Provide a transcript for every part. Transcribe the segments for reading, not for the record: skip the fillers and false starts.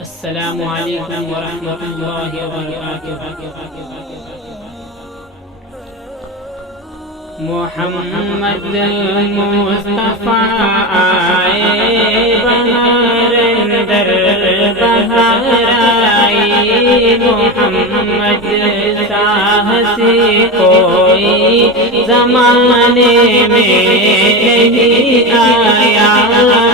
السلام علیکم ورحمۃ اللہ وبرکاتہ۔ محمد مصطفیٰ آئے بہار اندر بہار آئی، محمد ساہسی کوئی زمانے میں نہیں آیا،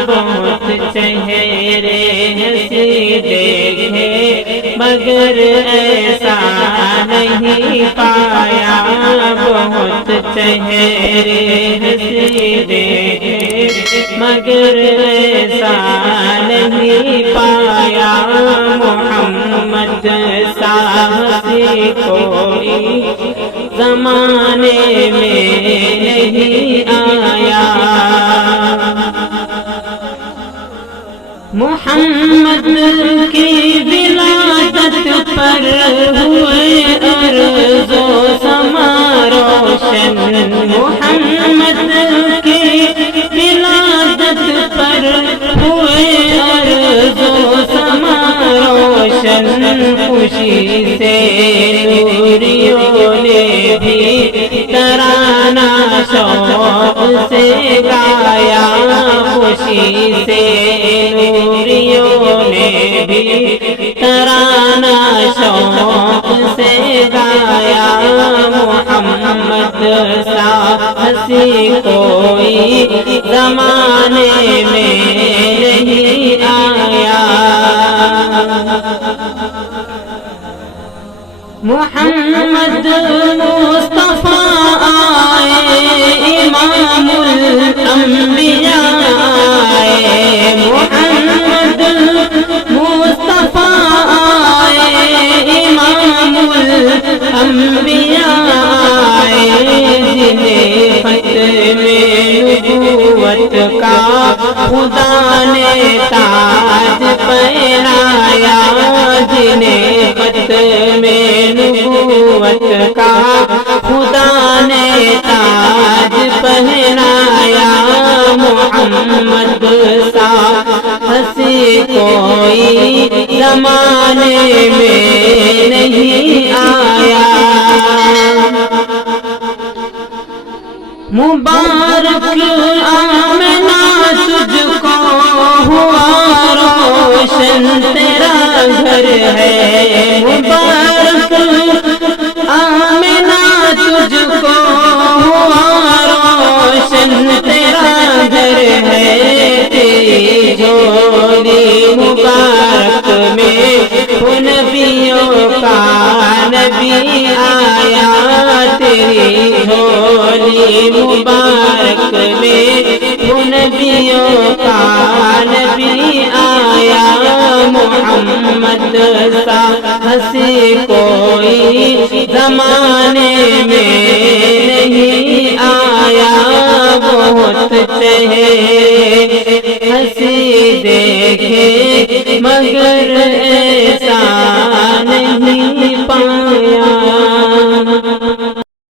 بہت چہرے ہنسی دیکھے مگر ایسا نہیں پایا، بہت چہرے ہنسی دیکھے مگر ایسا نہیں پایا، محمد ساہسی کوئی زمانے میں نہیں آیا۔ محمد کی ولادت پر ہوئے ارض و سما روشن، محمد کی ولادت پر ہوئے ارض و سما روشن، خوشی سے نوریوں نے بھی ترانہ شوق سے گایا، خوشی سے نوریوں نے بھی ترانہ شوق سے گایا، محمد ساہسی کوئی زمانے میں نہیں آیا۔ محمد مصطفیٰ آئے امام الانبیاء آئے، محمد مصطفیٰ آئے امام الانبیاء آئے، جنہیں ختم نبوت کا خدا نے تاج پہنایا، جنہیں ختم نبوت کا خدا نے تاج پہنایا، محمد ساہسی کوئی زمانے میں نہیں آیا۔ مبارک آمنہ تجھ کو ہوا روشن تیرا گھر ہے، مبارک آمنہ تجھ کو ہوا روشن تیرا گھر ہے، تیری جھولی مبارک میں نبیوں کا نبی آیا، تیری جھولی مبارک میں نبیوں کا نبی آیا، محمد ساہسی کوئی زمانے میں نہیں آیا، بہت چہرے ہنسی دیکھے مگر